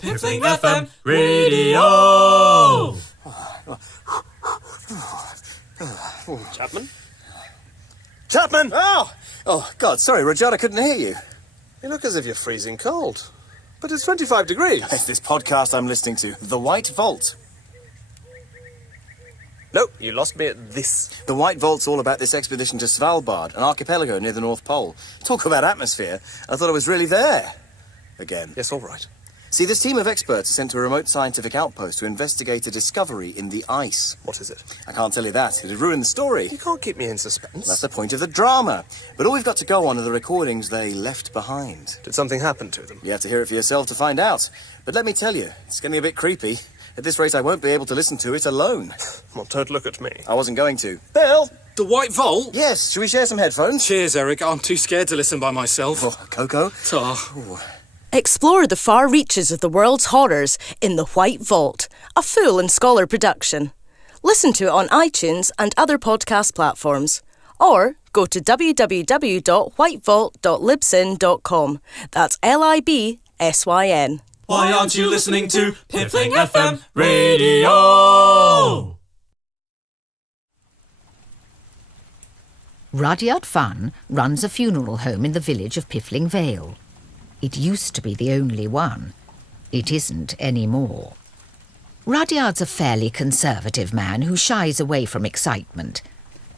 Piffling FM Radio! Chapman? Chapman! Oh, God, sorry, Rudyard, I couldn't hear you. You look as if you're freezing cold. But it's 25 degrees. It's this podcast I'm listening to, The White Vault. Nope, you lost me at this. The White Vault's all about this expedition to Svalbard, an archipelago near the North Pole. Talk about atmosphere. I thought I was really there. Again. Yes, all right. See, this team of experts is sent to a remote scientific outpost to investigate a discovery in the ice. What is it? I can't tell you that. It'd ruin the story. You can't keep me in suspense. That's the point of the drama. But all we've got to go on are the recordings they left behind. Did something happen to them? You have to hear it for yourself to find out. But let me tell you, it's getting a bit creepy. At this rate, I won't be able to listen to it alone. Well, don't look at me. I wasn't going to. Bill! The White Vault? Yes, shall we share some headphones? Cheers, Eric. I'm too scared to listen by myself. Oh, Coco? Explore the far reaches of the world's horrors in The White Vault, a Fool and Scholar production. Listen to it on iTunes and other podcast platforms. Or go to www.whitevault.libsyn.com. That's LIBSYN. Why aren't you listening to Piffling FM Radio? Rudyard Funn runs a funeral home in the village of Piffling Vale. It used to be the only one. It isn't anymore. Rudyard's a fairly conservative man who shies away from excitement.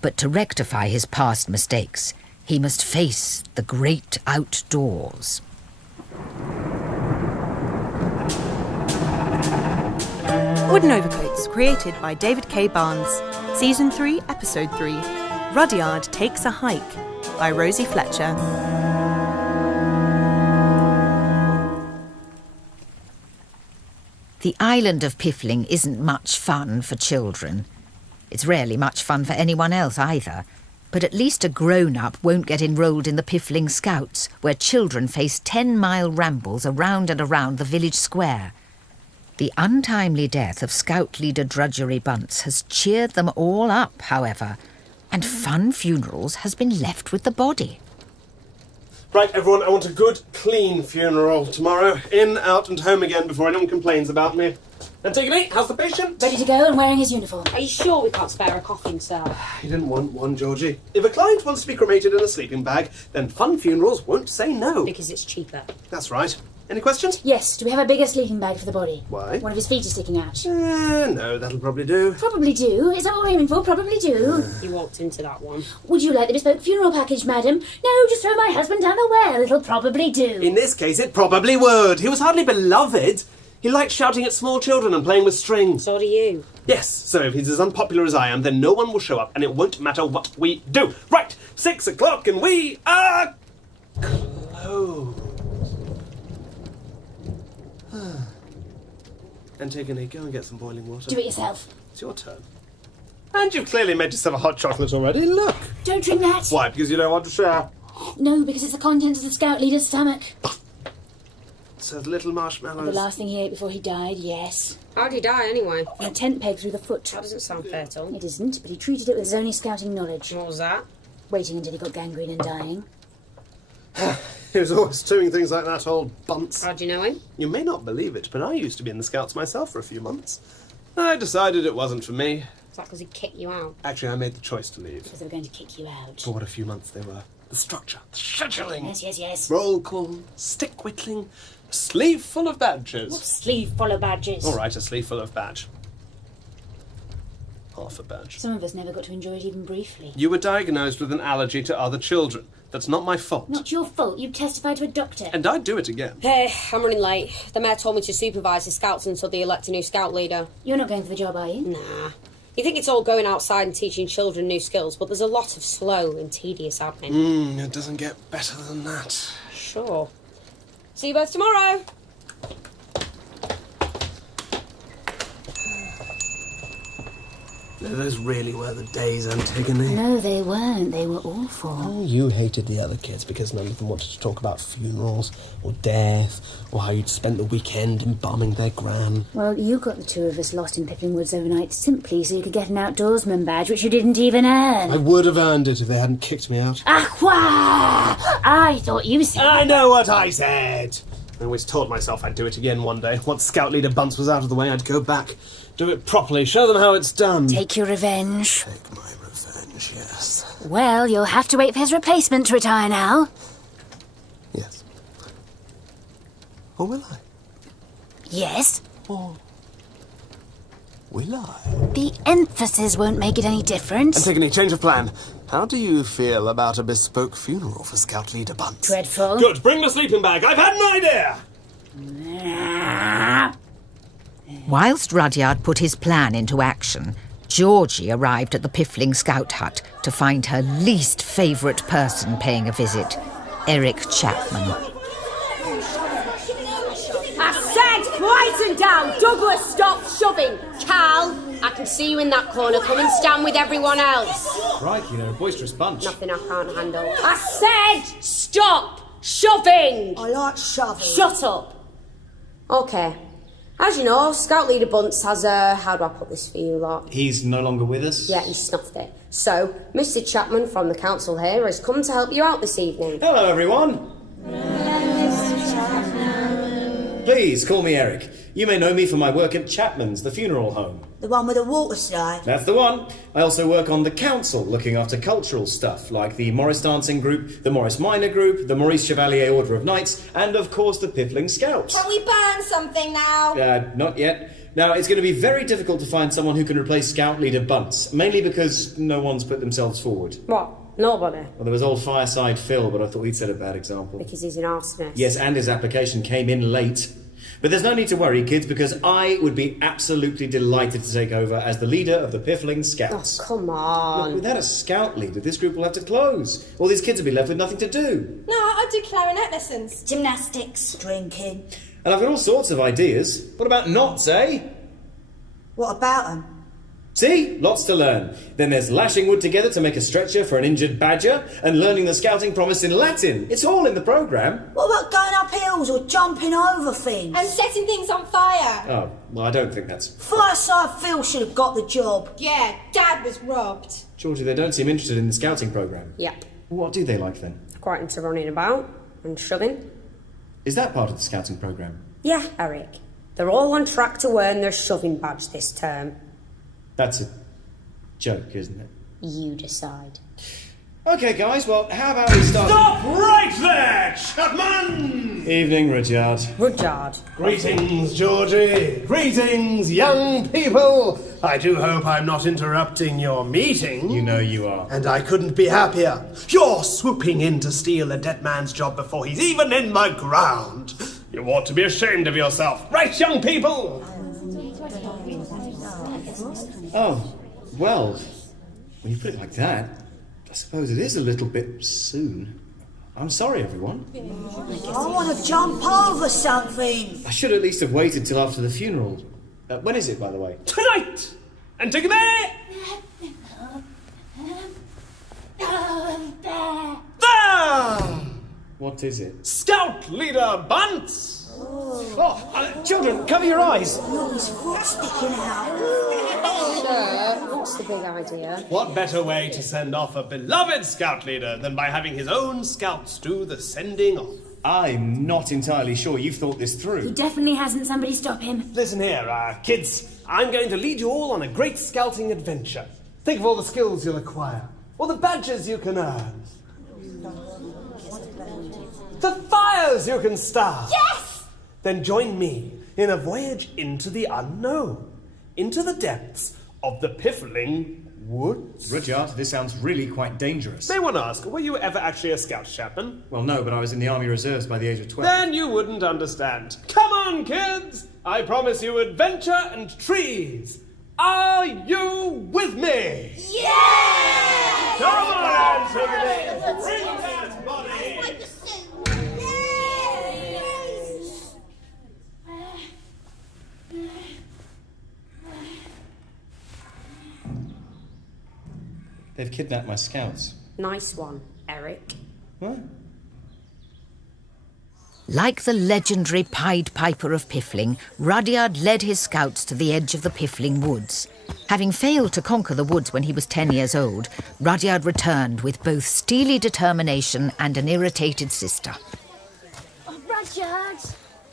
But to rectify his past mistakes, he must face the great outdoors. Wooden Overcoats, created by David K. Barnes. Season 3, Episode 3. Rudyard Takes a Hike, by Rosie Fletcher. The island of Piffling isn't much fun for children. It's rarely much fun for anyone else either. But at least a grown-up won't get enrolled in the Piffling Scouts, where children face 10-mile rambles around and around the village square. The untimely death of Scout leader Drudgery Bunce has cheered them all up, however, and Funn Funerals has been left with the body. Right, everyone, I want a good, clean funeral tomorrow. In, out, and home again before anyone complains about me. Antigone, how's the patient? Ready to go and wearing his uniform. Are you sure we can't spare a coffin cell? You didn't want one, Georgie. If a client wants to be cremated in a sleeping bag, then Funn Funerals won't say no. Because it's cheaper. That's right. Any questions? Yes, do we have a bigger sleeping bag for the body? Why? One of his feet is sticking out. No, that'll probably do. Probably do. Is that what we're aiming for? Probably do. You walked into that one. Would you like the bespoke funeral package, madam? No, just throw my husband down the well. It'll probably do. In this case, it probably would. He was hardly beloved. He liked shouting at small children and playing with strings. So do you. Yes, so if he's as unpopular as I am, then no one will show up and it won't matter what we do. Right, 6 o'clock and we are closed. Antigone, go and get some boiling water. Do it yourself. It's your turn. And you've clearly made yourself a hot chocolate already. Look. Don't drink that. Why? Because you don't want to share? No, because it's the contents of the scout leader's stomach. So the little marshmallows. The last thing he ate before he died, yes. How'd he die anyway? From a tent peg through the foot. That doesn't sound fatal. It isn't, but he treated it with his only scouting knowledge. What was that? Waiting until he got gangrene and dying. He was always doing things like that, old Bunce. How'd you know him? You may not believe it, but I used to be in the Scouts myself for a few months. I decided it wasn't for me. Is that because he kicked you out? Actually, I made the choice to leave. Because they were going to kick you out. For what a few months they were. The structure, the scheduling. Yes. Roll call, stick whittling, a sleeve full of badges. What sleeve full of badges? All right, a sleeve full of badge. Half a badge. Some of us never got to enjoy it even briefly. You were diagnosed with an allergy to other children. That's not my fault. Not your fault. You testified to a doctor. And I'd do it again. Hey, I'm running late. The mayor told me to supervise the scouts until they elect a new scout leader. You're not going for the job, are you? Nah. You think it's all going outside and teaching children new skills, but there's a lot of slow and tedious admin. It doesn't get better than that. Sure. See you both tomorrow. Those really were the days, Antigone. No, they weren't. They were awful. Oh, you hated the other kids because none of them wanted to talk about funerals or death or how you'd spent the weekend embalming their gran. Well, you got the two of us lost in Piffling Woods overnight simply so you could get an outdoorsman badge, which you didn't even earn. I would have earned it if they hadn't kicked me out. Aqua! I thought you said... I know what I said! I always told myself I'd do it again one day. Once Scout Leader Bunce was out of the way, I'd go back, do it properly, show them how it's done. Take your revenge. Take my revenge, yes. Well, you'll have to wait for his replacement to retire now. Yes. Or will I? Yes. Or will I? The emphasis won't make it any different. Antigone, change of plan. How do you feel about a bespoke funeral for Scout Leader Bunce? Dreadful. Good, bring the sleeping bag. I've had an idea! Whilst Rudyard put his plan into action, Georgie arrived at the Piffling Scout hut to find her least favourite person paying a visit, Eric Chapman. I said quieten down! Douglas, stop shoving! Cal, I can see you in that corner. Come and stand with everyone else. Right, you know, a boisterous bunch. Nothing I can't handle. I said stop shoving! I like shoving. Shut up! Okay. As you know, Scout Leader Bunce has how do I put this for you lot? He's no longer with us. Yeah, he snuffed it. So, Mr. Chapman from the council here has come to help you out this evening. Hello, everyone. Please, call me Eric. You may know me from my work at Chapman's, the funeral home. The one with the water slide. That's the one. I also work on the council, looking after cultural stuff, like the Morris Dancing Group, the Morris Minor Group, the Maurice Chevalier Order of Knights, and, of course, the Piffling Scouts. Can we burn something now? Not yet. Now, it's going to be very difficult to find someone who can replace Scout Leader Bunce, mainly because no one's put themselves forward. What? Nobody? Well, there was old Fireside Phil, but I thought he'd set a bad example. Because he's an arsonist. Yes, and his application came in late. But there's no need to worry, kids, because I would be absolutely delighted to take over as the leader of the Piffling Scouts. Oh, come on. Look, without a scout leader, this group will have to close. All these kids will be left with nothing to do. No, I do clarinet lessons. Gymnastics. Drinking. And I've got all sorts of ideas. What about knots, eh? What about them? See? Lots to learn. Then there's lashing wood together to make a stretcher for an injured badger, and learning the scouting promise in Latin. It's all in the programme. What about going up hills or jumping over things? And setting things on fire. Oh, well, I don't think that's... Fireside Phil should have got the job. Yeah, Dad was robbed. Georgie, they don't seem interested in the scouting programme. Yep. What do they like, then? Quite into running about and shoving. Is that part of the scouting programme? Yeah, Eric. They're all on track to earn their shoving badge this term. That's a joke, isn't it? You decide. OK, guys, well, how about we start... Stop right there, Chapman! Evening, Rudyard. Rudyard. Greetings, Georgie. Greetings, young people. I do hope I'm not interrupting your meeting. You know you are. And I couldn't be happier. You're swooping in to steal a dead man's job before he's even in the ground. You ought to be ashamed of yourself. Right, young people? Oh, well, when you put it like that, I suppose it is a little bit soon. I'm sorry, everyone. I want to jump over something. I should at least have waited till after the funeral. When is it, by the way? Tonight! Antigone! There! What is it? Scout Leader Bunce! Children, cover your eyes! Look, his foot's sticking out. Sir, what's the big idea? What better way to send off a beloved Scout Leader than by having his own scouts do the sending off? I'm not entirely sure you've thought this He through. definitely hasn't. Somebody stop him. Listen here, kids. I'm going to lead you all on a great scouting adventure. Think of all the skills you'll acquire, all the badges you can earn, the fires you can start. Yes! Then join me in a voyage into the unknown, into the depths of the Piffling Woods. Rudyard, this sounds really quite dangerous. May one ask, were you ever actually a scout, Chapman? Well, no, but I was in the Army Reserves by the age of 12. Then you wouldn't understand. Come on, kids! I promise you adventure and trees. Are you with me? Yeah! Come on, Antigone! Bring that body! They've kidnapped my scouts. Nice one, Eric. What? Like the legendary Pied Piper of Piffling, Rudyard led his scouts to the edge of the Piffling woods. Having failed to conquer the woods when he was 10 years old, Rudyard returned with both steely determination and an irritated sister. Oh, Rudyard!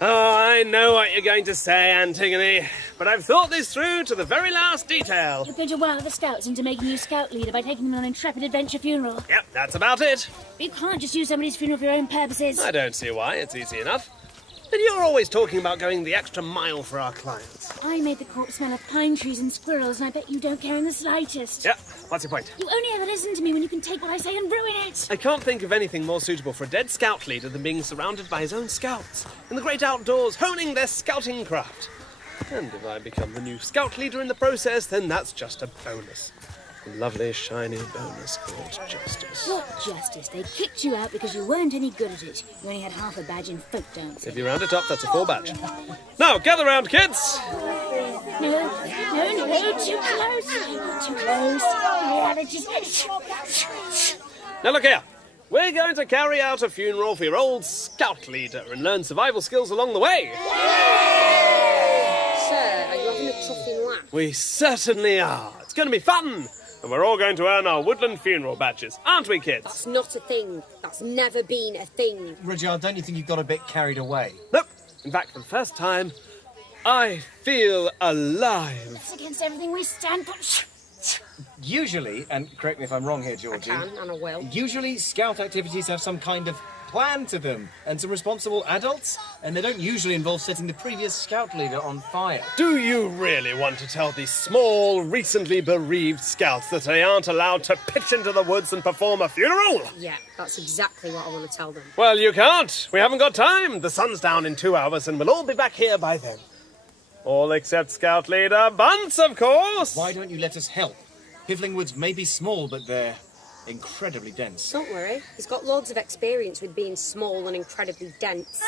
Oh, I know what you're going to say, Antigone, but I've thought this through to the very last detail. You're going to wow the scouts into making you scout leader by taking them on an intrepid adventure funeral. Yep, that's about it. But you can't just use somebody's funeral for your own purposes. I don't see why. It's easy enough. And you're always talking about going the extra mile for our clients. I made the corpse smell of pine trees and squirrels, and I bet you don't care in the slightest. Yeah, what's your point? You only ever listen to me when you can take what I say and ruin it. I can't think of anything more suitable for a dead scout leader than being surrounded by his own scouts in the great outdoors, honing their scouting craft. And if I become the new scout leader in the process, then that's just a bonus. A lovely, shiny bonus called justice. What justice? They kicked you out because you weren't any good at it. You only had half a badge in folk dancing. If you round it up, that's a full badge. Now, gather round, kids! No, too close. Too close. Yeah, they just... Now look here. We're going to carry out a funeral for your old scout leader and learn survival skills along the way. Sir, are you having a chuffing laugh? We certainly are. It's going to be fun. And we're all going to earn our woodland funeral badges, aren't we, kids? That's not a thing. That's never been a thing. Rudyard, don't you think you've got a bit carried away? Nope. In fact, for the first time, I feel alive. That's against everything we stand for. Usually, and correct me if I'm wrong here, I Georgie. can, and I will. Usually, scout activities have some kind of plan to them, and some responsible adults, and they don't usually involve setting the previous scout leader on fire. Do you really want to tell these small, recently bereaved scouts that they aren't allowed to pitch into the woods and perform a funeral? Yeah, that's exactly what I want to tell them. Well, you can't. We haven't got time. The sun's down in 2 hours, and we'll all be back here by then. All except Scout Leader Bunce, of course. Why don't you let us help? Piffling Woods may be small, but they're incredibly dense. Don't worry, he's got loads of experience with being small and incredibly dense.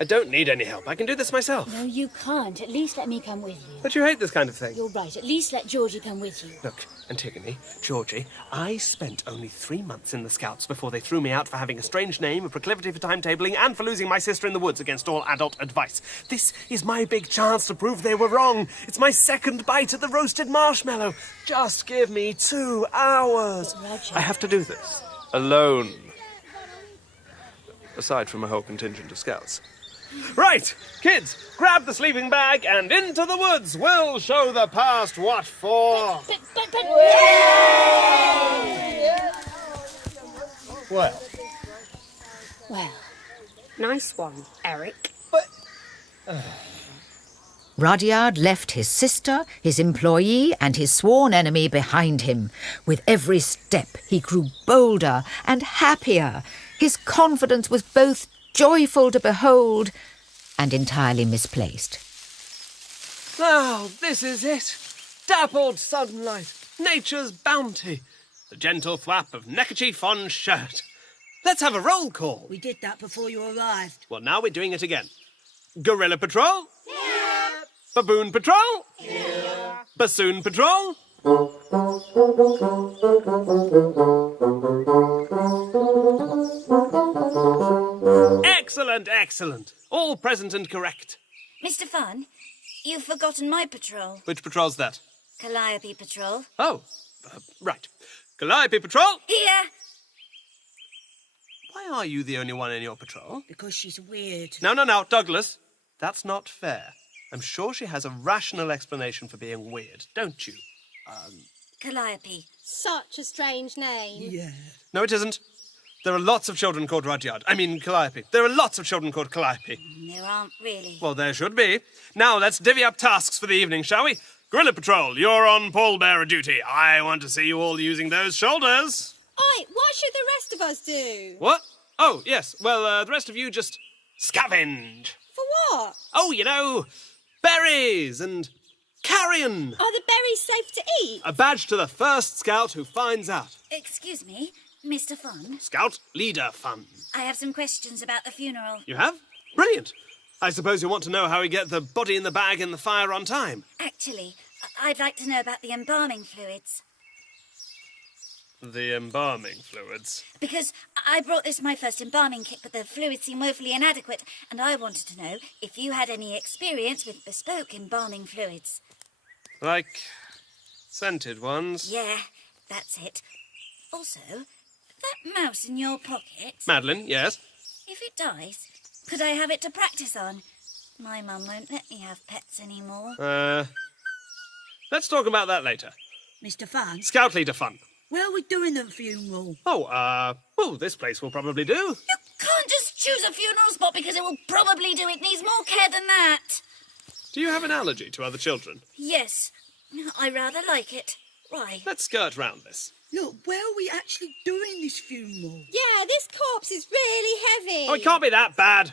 I don't need any help. I can do this myself. No, you can't. At least let me come with you. But you hate this kind of thing. You're right. At least let Georgie come with you. Look, Antigone, Georgie, I spent only 3 months in the Scouts before they threw me out for having a strange name, a proclivity for timetabling, and for losing my sister in the woods against all adult advice. This is my big chance to prove they were wrong. It's my second bite at the roasted marshmallow. Just give me 2 hours. Roger. I have to do this. Alone. Aside from a whole contingent of Scouts. Right, kids, grab the sleeping bag and into the woods. We'll show the past what for. Well, Nice one, Eric. Rudyard left his sister, his employee, and his sworn enemy behind him. With every step, he grew bolder and happier. His confidence was both joyful to behold and entirely misplaced. Oh, this is it. Dappled sunlight, nature's bounty, the gentle flap of neckerchief on shirt. Let's have a roll call. We did that before you arrived. Well, now we're doing it again. Gorilla Patrol? Yeah. Baboon Patrol? Yeah. Bassoon Patrol? Excellent, excellent. All present and correct. Mr. Funn, you've forgotten my patrol. Which patrol's that? Calliope Patrol. Oh, right. Calliope Patrol? Here! Why are you the only one in your patrol? Because she's weird. No, Douglas. That's not fair. I'm sure she has a rational explanation for being weird, don't you? Calliope. Such a strange name. Yeah. No, it isn't. There are lots of children called Rudyard. I mean, Calliope. There are lots of children called Calliope. There aren't really. Well, there should be. Now, let's divvy up tasks for the evening, shall we? Gorilla Patrol, you're on pallbearer duty. I want to see you all using those shoulders. Oi, what should the rest of us do? What? Oh, yes. Well, the rest of you just scavenge. For what? Oh, you know, berries and carrion. Are the berries safe to eat? A badge to the first scout who finds out. Excuse me, Mr. Funn. Scout leader Funn. I have some questions about the funeral. You have? Brilliant. I suppose you want to know how we get the body in the bag in the fire on time. Actually, I'd like to know about the embalming fluids. The embalming fluids. Because I brought this my first embalming kit, but the fluids seem woefully inadequate, and I wanted to know if you had any experience with bespoke embalming fluids. Like scented ones? Yeah, that's it. Also, that mouse in your pocket... Madeleine, yes? If it dies, Could I have it to practice on? My mum won't let me have pets anymore. Let's talk about that later. Mr. Funn? Scout leader Funn. Where are we doing the funeral? This place will probably do. You can't just choose a funeral spot because it will probably do. It needs more care than that. Do you have an allergy to other children? Yes, I rather like it. Why? Let's skirt round this. Look, where are we actually doing this funeral? Yeah, this corpse is really heavy. Oh, it can't be that bad.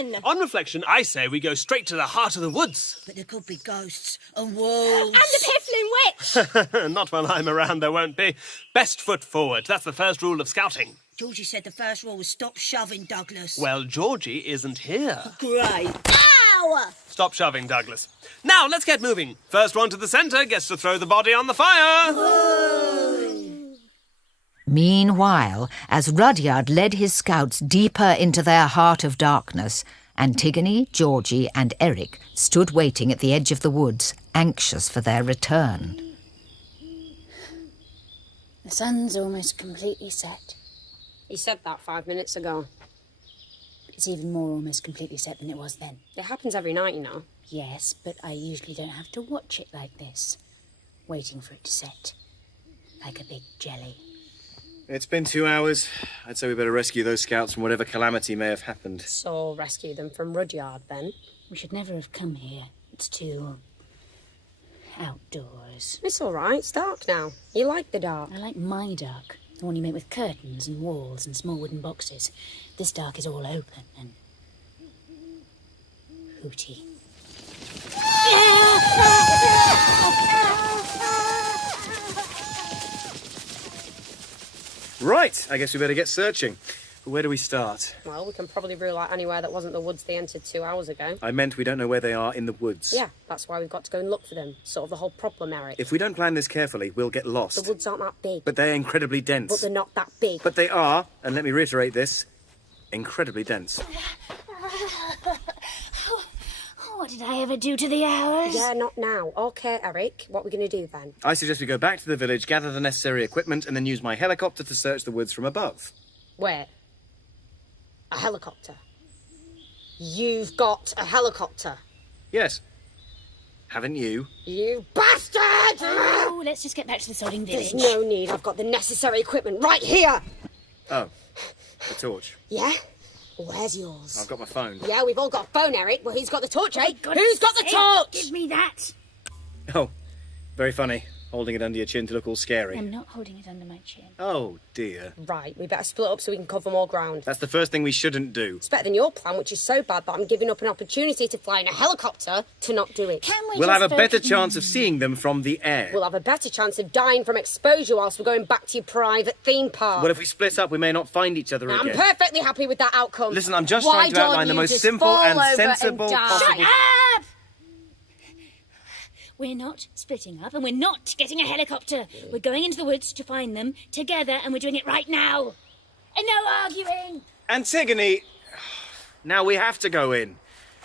I'm 10. On reflection, I say we go straight to the heart of the woods. But there could be ghosts and wolves. And the Piffling witch. Not while I'm around, there won't be. Best foot forward. That's the first rule of scouting. Georgie said the first rule was stop shoving, Douglas. Well, Georgie isn't here. Great. Ow! Stop shoving, Douglas. Now, let's get moving. First one to the centre gets to throw the body on the fire. Meanwhile, as Rudyard led his scouts deeper into their heart of darkness, Antigone, Georgie and Eric stood waiting at the edge of the woods, anxious for their return. The sun's almost completely set. He said that 5 minutes ago. It's even more almost completely set than it was then. It happens every night, you know. Yes, but I usually don't have to watch it like this, waiting for it to set, like a big jelly. It's been 2 hours. I'd say we better rescue those scouts from whatever calamity may have happened. So rescue them from Rudyard, then? We should never have come here. It's too outdoors. It's all right. It's dark now. You like the dark. I like my dark. The one you make with curtains and walls and small wooden boxes. This dark is all open and hooty. Right, I guess we better get searching. But where do we start? Well, we can probably rule out anywhere that wasn't the woods they entered 2 hours ago. I meant we don't know where they are in the woods. Yeah, that's why we've got to go and look for them. Sort of the whole problem, Eric. If we don't plan this carefully, we'll get lost. The woods aren't that big. But they're incredibly dense. But they're not that big. But they are, and let me reiterate this, incredibly dense. What did I ever do to the hours? Yeah, not now. OK, Eric, what are we going to do then? I suggest we go back to the village, gather the necessary equipment, and then use my helicopter to search the woods from above. Where? A helicopter? You've got a helicopter? Yes. Haven't you? You bastard! Oh, let's just get back to the sodding village. There's no need. I've got the necessary equipment right here. Oh, a torch. Yeah? Where's yours? I've got my phone. Yeah, we've all got a phone, Eric. Well, he's got the torch, eh? Who's got the torch? Give me that. Oh, very funny. Holding it under your chin to look all scary. I'm not holding it under my chin. Oh, dear. Right, we better split up so we can cover more ground. That's the first thing we shouldn't do. It's better than your plan, which is so bad that I'm giving up an opportunity to fly in a helicopter to not do it. Can we We'll just have a better focus- chance of seeing them from the air. We'll have a better chance of dying from exposure whilst we're going back to your private theme park. Well, if we split up, we may not find each other I'm again. perfectly happy with that outcome. Listen, I'm just Why trying to outline don't the you most just simple fall and over sensible die? possible... Shut up! We're not splitting up and we're not getting a helicopter. We're going into the woods to find them together and we're doing it right now. And no arguing. Antigone! Now we have to go in.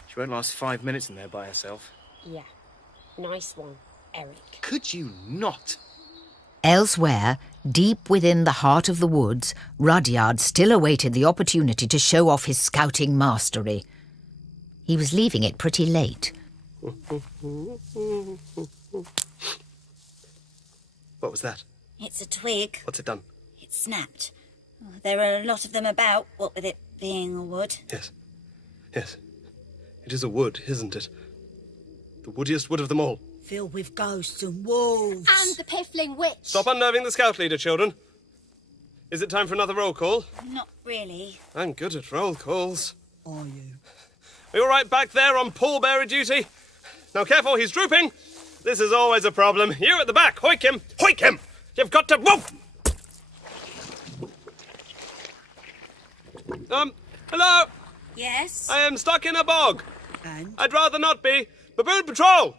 She won't last 5 minutes in there by herself. Yeah, nice one, Eric. Could you not? Elsewhere, deep within the heart of the woods, Rudyard still awaited the opportunity to show off his scouting mastery. He was leaving it pretty late. What was that? It's a twig. What's it done? It snapped. Oh, there are a lot of them about, what with it being a wood. Yes. Yes. It is a wood, isn't it? The woodiest wood of them all. Filled with ghosts and wolves. And the Piffling witch. Stop unnerving the scout leader, children. Is it time for another roll call? Not really. I'm good at roll calls. Are you? Are you all right back there on pallbearer duty? Now, careful, he's drooping. This is always a problem. You at the back, hoik him! Hoik him! You've got to... Woof! Hello? Yes? I am stuck in a bog. And? I'd rather not be. Baboon Patrol!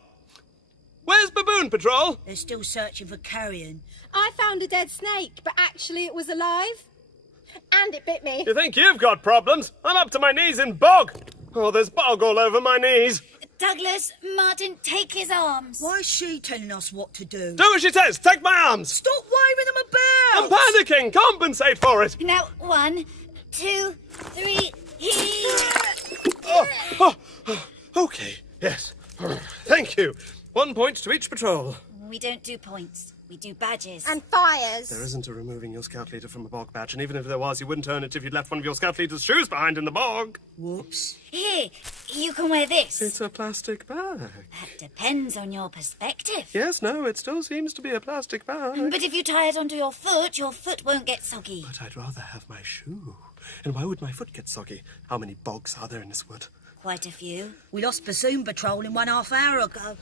Where's Baboon Patrol? They're still searching for carrion. I found a dead snake, but actually it was alive. And it bit me. You think you've got problems? I'm up to my knees in bog. Oh, there's bog all over my knees. Douglas, Martin, take his arms. Why is she telling us what to do? Do as she says. Take my arms. Stop waving them I'm about! panicking. Compensate for it. Now, 1, 2, 3, Okay, yes. Thank you. 1 point to each patrol. We don't do points. We do badges. And fires. There isn't a removing your scout leader from a bog badge, and even if there was, you wouldn't earn it if you'd left one of your scout leader's shoes behind in the bog. Whoops. Here, you can wear this. It's a plastic bag. That depends on your perspective. Yes, no, it still seems to be a plastic bag. But if you tie it onto your foot won't get soggy. But I'd rather have my shoe. And why would my foot get soggy? How many bogs are there in this wood? Quite a few. We lost bassoon patrol in 1/2 hour ago.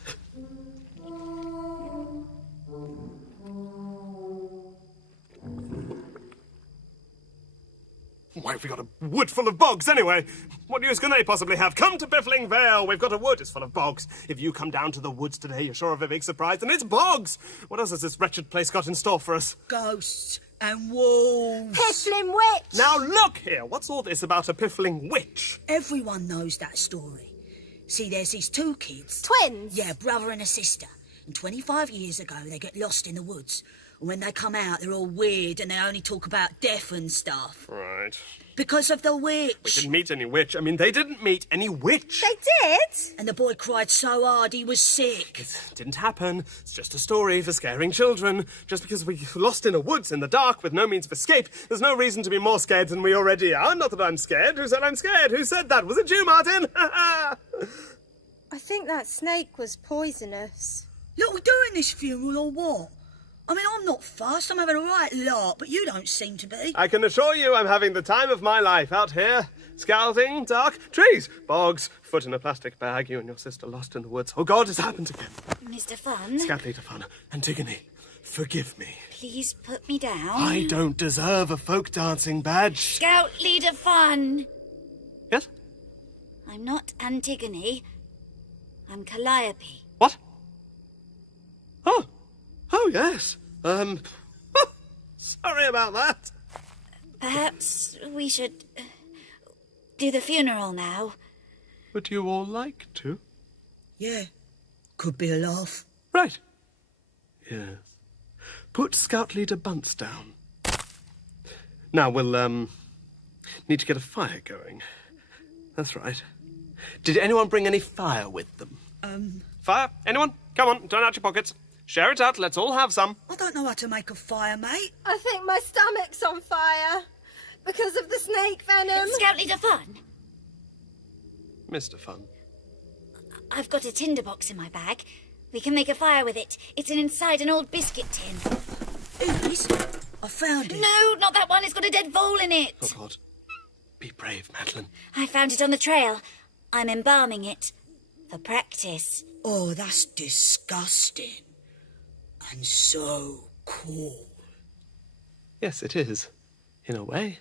Why have we got a wood full of bogs, anyway? What use can they possibly have? Come to Piffling Vale. We've got a wood. It's full of bogs. If you come down to the woods today, you're sure of a big surprise, and it's bogs! What else has this wretched place got in store for us? Ghosts and wolves. Piffling witch. Now look here! What's all this about a Piffling witch? Everyone knows that story. See, there's these 2 kids. Twins. Yeah, brother and a sister. And 25 years ago, they get lost in the woods. And when they come out, they're all weird and they only talk about death and stuff. Right. Because of the witch. We didn't meet any witch. I mean, they didn't meet any witch. They did. And the boy cried so hard he was sick. It didn't happen. It's just a story for scaring children. Just because we're lost in the woods in the dark with no means of escape, there's no reason to be more scared than we already are. Not that I'm scared. Who said I'm scared? Who said that? Was it you, Martin? I think that snake was poisonous. Look, we're doing this funeral or what? I mean, I'm not fussed. I'm having a right lark, but you don't seem to be. I can assure you I'm having the time of my life out here. Scouting, dark, trees, bogs, foot in a plastic bag, you and your sister lost in the woods. Oh, God, it's happened again. Mr. Funn? Scout leader Funn, Antigone, forgive me. Please put me down. I don't deserve a folk dancing badge. Scout leader Funn. Yes? I'm not Antigone. I'm Calliope. What? Oh, yes. Sorry about that. Perhaps we should do the funeral now. Would you all like to? Yeah. Could be a laugh. Right. Yes. Put Scout Leader Bunce down. Now, we'll, need to get a fire going. That's right. Did anyone bring any fire with them? Fire? Anyone? Come on, turn out your pockets. Share it out, let's all have some. I don't know how to make a fire, mate. I think my stomach's on fire because of the snake venom. Scout leader Funn. Mr. Funn. I've got a tinderbox in my bag. We can make a fire with it. It's inside an old biscuit tin. It is? I found it. No, not that one. It's got a dead vole in it. Oh, God. Be brave, Madeleine. I found it on the trail. I'm embalming it for practice. Oh, that's disgusting. And so cool. Yes, it is. In a way.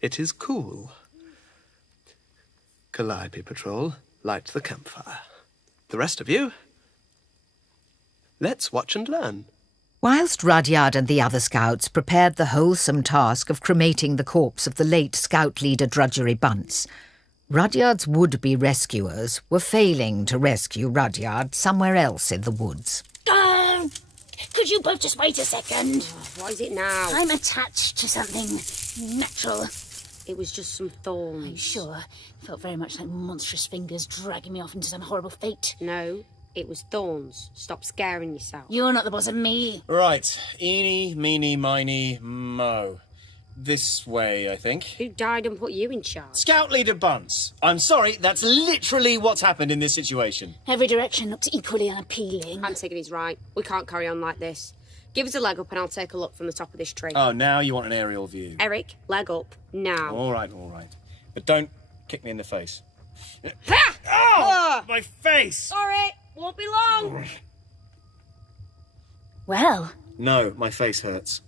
It is cool. Calliope Patrol, light the campfire. The rest of you, let's watch and learn. Whilst Rudyard and the other scouts prepared the wholesome task of cremating the corpse of the late scout leader Drudgery Bunce, Rudyard's would-be rescuers were failing to rescue Rudyard somewhere else in the woods. Could you both just wait a second? What is it now? I'm attached to something natural. It was just some thorns. I'm sure. It felt very much like monstrous fingers dragging me off into some horrible fate. No, it was thorns. Stop scaring yourself. You're not the boss of me. Right. Eeny, meeny, miny, mo. This way, I think. Who died and put you in charge? Scout Leader Bunce. I'm sorry, that's literally what's happened in this situation. Every direction looks equally unappealing. Antigone's right. We can't carry on like this. Give us a leg up and I'll take a look from the top of this tree. Oh, now you want an aerial view. Eric, leg up. Now. All right. But don't kick me in the face. Ha! Oh! My face! Sorry, won't be long. Well, No, my face hurts.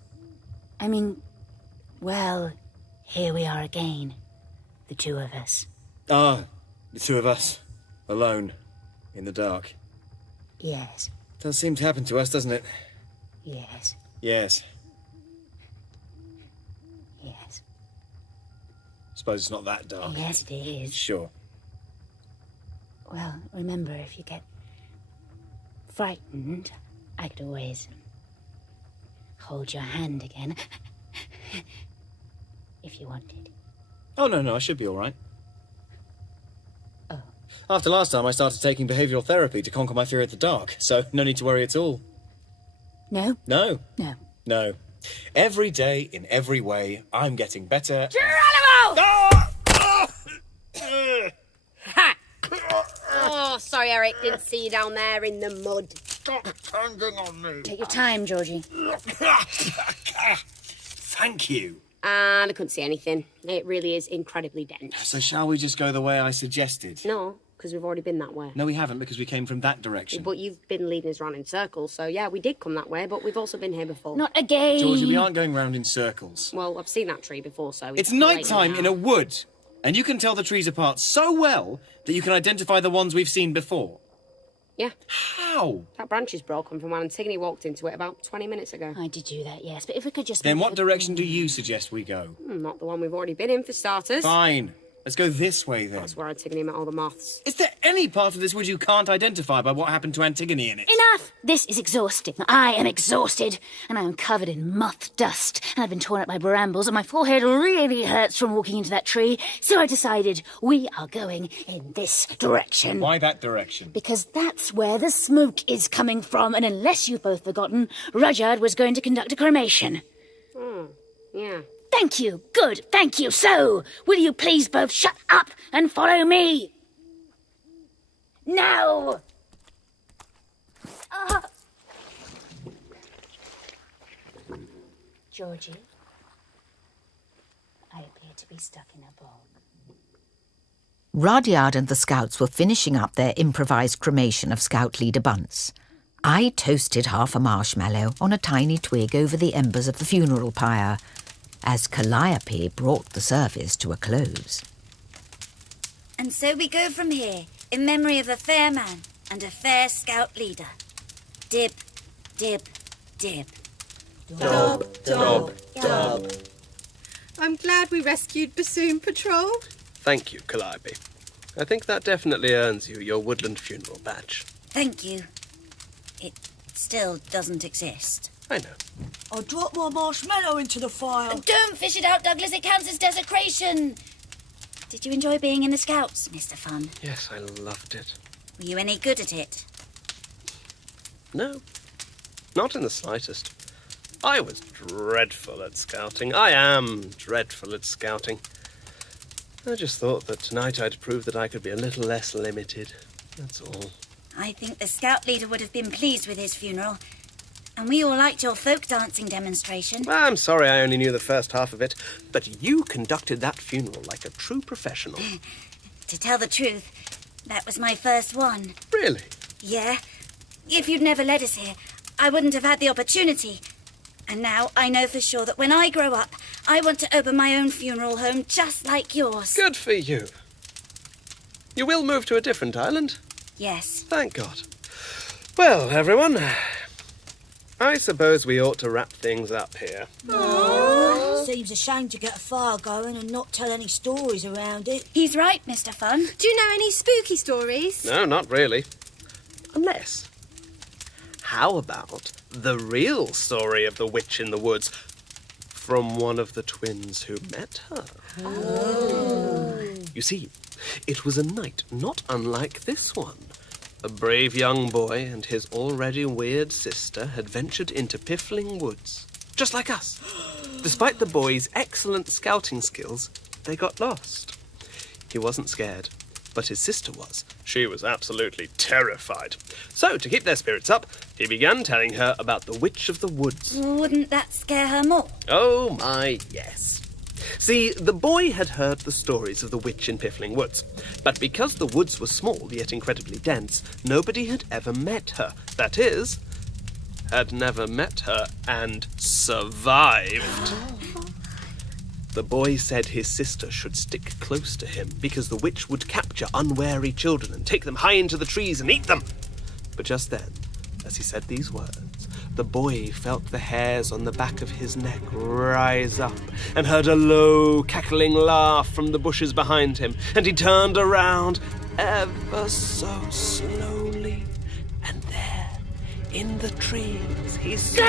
Well, here we are again. The two of us. Ah, the two of us. Alone. In the dark. Yes. Does seem to happen to us, doesn't it? Yes. Yes. Yes. Suppose it's not that dark. Yes, it is. Sure. Well, remember, if you get frightened, I could always hold your hand again. If you wanted. Oh, no, I should be all right. Oh. After last time, I started taking behavioural therapy to conquer my fear of the dark, so no need to worry at all. No? No. No. No. Every day, in every way, I'm getting better. Geronimo! Ha! Oh, sorry, Eric. Didn't see you down there in the mud. Stop pounding on me. Take your time, Georgie. Thank you. And I couldn't see anything. It really is incredibly dense. So shall we just go the way I suggested? No, because we've already been that way. No, we haven't, because we came from that direction. But you've been leading us round in circles, so yeah, we did come that way, but we've also been here before. Not again. Georgie, we aren't going round in circles. Well, I've seen that tree before, so... It's night time in a wood, and you can tell the trees apart so well that you can identify the ones we've seen before. Yeah. How? That branch is broken from when Antigone walked into it about 20 minutes ago. I did do that, yes, but if we could just... Then what direction do you suggest we go? Not the one we've already been in, for starters. Fine. Let's go this way, then. That's where Antigone met all the moths. Is there any part of this wood you can't identify by what happened to Antigone in it? Enough! This is exhausting. I am exhausted, and I am covered in moth dust, and I've been torn up by brambles, and my forehead really hurts from walking into that tree, so I decided we are going in this direction. Why that direction? Because that's where the smoke is coming from, and unless you've both forgotten, Rudyard was going to conduct a cremation. Oh, yeah. Thank you. Good. Thank you. So, will you please both shut up and follow me? Now! Georgie, I appear to be stuck in a bog. Rudyard and the Scouts were finishing up their improvised cremation of Scout leader Bunce. I toasted half a marshmallow on a tiny twig over the embers of the funeral pyre, as Calliope brought the service to a close. And so we go from here, in memory of a fair man and a fair Scout leader. Dib, dib, dib. Dob, dob, dob. I'm glad we rescued Bassoon Patrol. Thank you, Calliope. I think that definitely earns you your woodland funeral badge. Thank you. It still doesn't exist. I know. I dropped my marshmallow into the fire. Don't fish it out, Douglas. It counts as desecration. Did you enjoy being in the Scouts, Mr. Funn? Yes, I loved it. Were you any good at it? No, not in the slightest. I was dreadful at scouting. I am dreadful at scouting. I just thought that tonight I'd prove that I could be a little less limited. That's all. I think the Scout leader would have been pleased with his funeral. And we all liked your folk dancing demonstration. I'm sorry I only knew the first half of it, but you conducted that funeral like a true professional. To tell the truth, that was my first one. Really? Yeah. If you'd never led us here, I wouldn't have had the opportunity. And now I know for sure that when I grow up, I want to open my own funeral home just like yours. Good for you. You will move to a different island? Yes. Thank God. Well, everyone, I suppose we ought to wrap things up here. Seems a shame to get a fire going and not tell any stories around it. He's right, Mr. Funn. Do you know any spooky stories? No, not really. Unless, how about the real story of the witch in the woods from one of the twins who met her? Oh. You see, it was a night not unlike this one. A brave young boy and his already weird sister had ventured into Piffling woods, just like us. Despite the boy's excellent scouting skills, they got lost. He wasn't scared, but his sister was. She was absolutely terrified. So, to keep their spirits up, he began telling her about the Witch of the Woods. Wouldn't that scare her more? Oh my, yes. See, the boy had heard the stories of the witch in Piffling Woods, but because the woods were small yet incredibly dense, nobody had ever met her. That is, had never met her and survived. The boy said his sister should stick close to him because the witch would capture unwary children and take them high into the trees and eat them. But just then, as he said these words, the boy felt the hairs on the back of his neck rise up and heard a low, cackling laugh from the bushes behind him, and he turned around ever so slowly, and there, in the trees, he saw...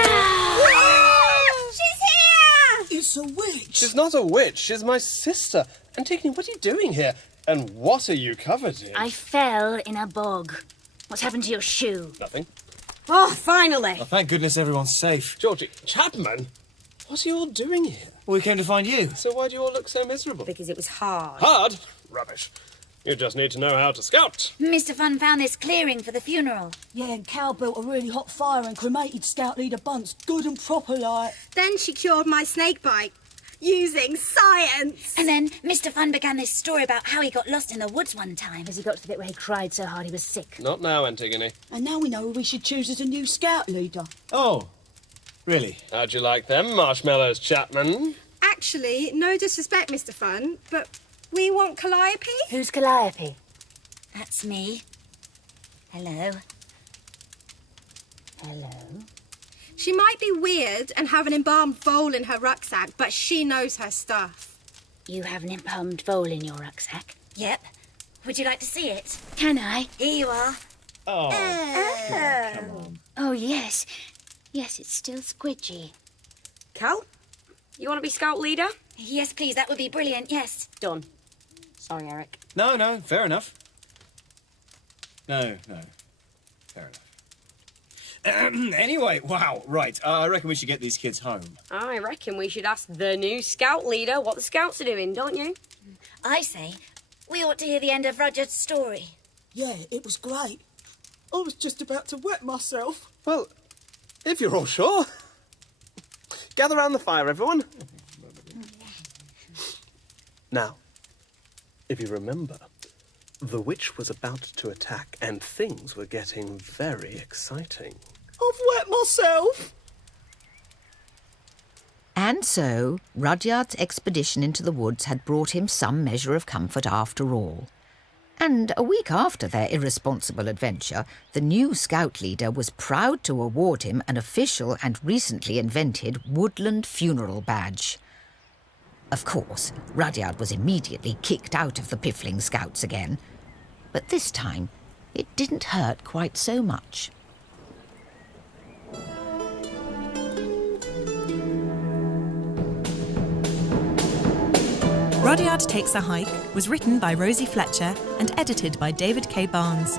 She's here! She's a witch. She's not a witch. She's my sister. Antigone, what are you doing here? And what are you covered in? I fell in a bog. What's happened to your shoe? Nothing. Oh, finally. Oh, thank goodness everyone's safe. Georgie, Chapman, what are you all doing here? Well, we came to find you. So why do you all look so miserable? Because it was hard. Hard? Rubbish. You just need to know how to scout. Mr. Funn found this clearing for the funeral. Yeah, and Cal built a really hot fire and cremated Scout Leader Bunce, good and proper like. Then she cured my snake bite. Using science. And then Mr. Funn began this story about how he got lost in the woods one time. As he got to the bit where he cried so hard he was sick. Not now, Antigone. And now we know who we should choose as a new Scout Leader. Oh, really? How'd you like them marshmallows, Chapman? Actually, no disrespect, Mr. Funn, but we want Calliope. Who's Calliope? That's me. Hello. Hello. She might be weird and have an embalmed vole in her rucksack, but she knows her stuff. You have an embalmed vole in your rucksack? Yep. Would you like to see it? Can I? Here you are. Oh, come on. Oh, yes. Yes, it's still squidgy. Cal, you want to be scout leader? Yes, please. That would be brilliant. Yes. Done. Sorry, Eric. No, fair enough. No, fair enough. Anyway, wow, right. I reckon we should get these kids home. I reckon we should ask the new scout leader what the scouts are doing, don't you? I say, we ought to hear the end of Rudyard's story. Yeah, it was great. I was just about to wet myself. Well, if you're all sure. Gather round the fire, everyone. Now, if you remember, the witch was about to attack and things were getting very exciting. I've wet myself. And so, Rudyard's expedition into the woods had brought him some measure of comfort after all. And a week after their irresponsible adventure, the new scout leader was proud to award him an official and recently invented woodland funeral badge. Of course, Rudyard was immediately kicked out of the Piffling Scouts again. But this time, it didn't hurt quite so much. Rudyard Takes a Hike was written by Rosie Fletcher and edited by David K. Barnes.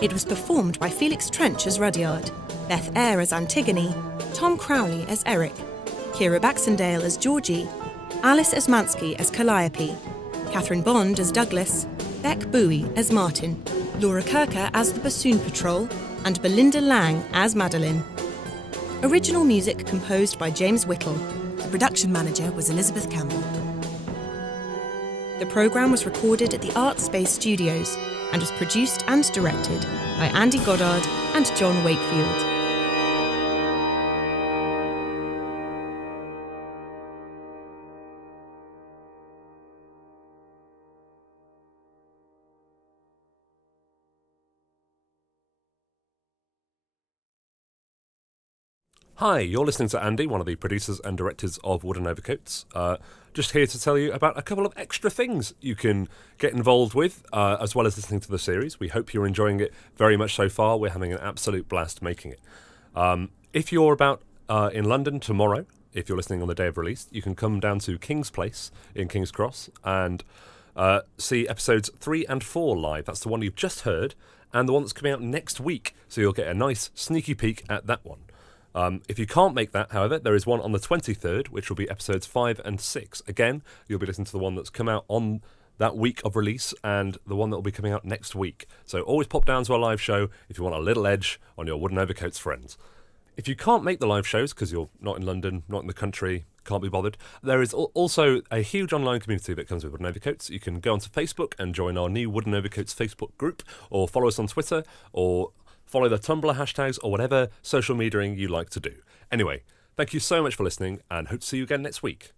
It was performed by Felix Trench as Rudyard, Beth Eyre as Antigone, Tom Crowley as Eric, Ciara Baxendale as Georgie, Alice Osmanski as Calliope, Kathryn Bond as Douglas, Beck Boey as Martin, Laura Kirker as the Bassoon Patrol, and Belinda Lang as Madeleine. Original music composed by James Whittle. The production manager was Elizabeth Campbell. The programme was recorded at the Artspace Studios and was produced and directed by Andy Goddard and John Wakefield. Hi, you're listening to Andy, one of the producers and directors of Wooden Overcoats. Just here to tell you about a couple of extra things you can get involved with, as well as listening to the series. We hope you're enjoying it very much so far. We're having an absolute blast making it. If you're about in London tomorrow, if you're listening on the day of release, you can come down to King's Place in King's Cross and see episodes 3 and 4 live. That's the one you've just heard, and the one that's coming out next week, so you'll get a nice sneaky peek at that one. If you can't make that, however, there is one on the 23rd, which will be episodes 5 and 6. Again, you'll be listening to the one that's come out on that week of release and the one that will be coming out next week. So always pop down to our live show if you want a little edge on your Wooden Overcoats friends. If you can't make the live shows because you're not in London, not in the country, can't be bothered, there is also a huge online community that comes with Wooden Overcoats. You can go onto Facebook and join our new Wooden Overcoats Facebook group, or follow us on Twitter, or follow the Tumblr hashtags, or whatever social mediaing you like to do. Anyway, thank you so much for listening, and hope to see you again next week.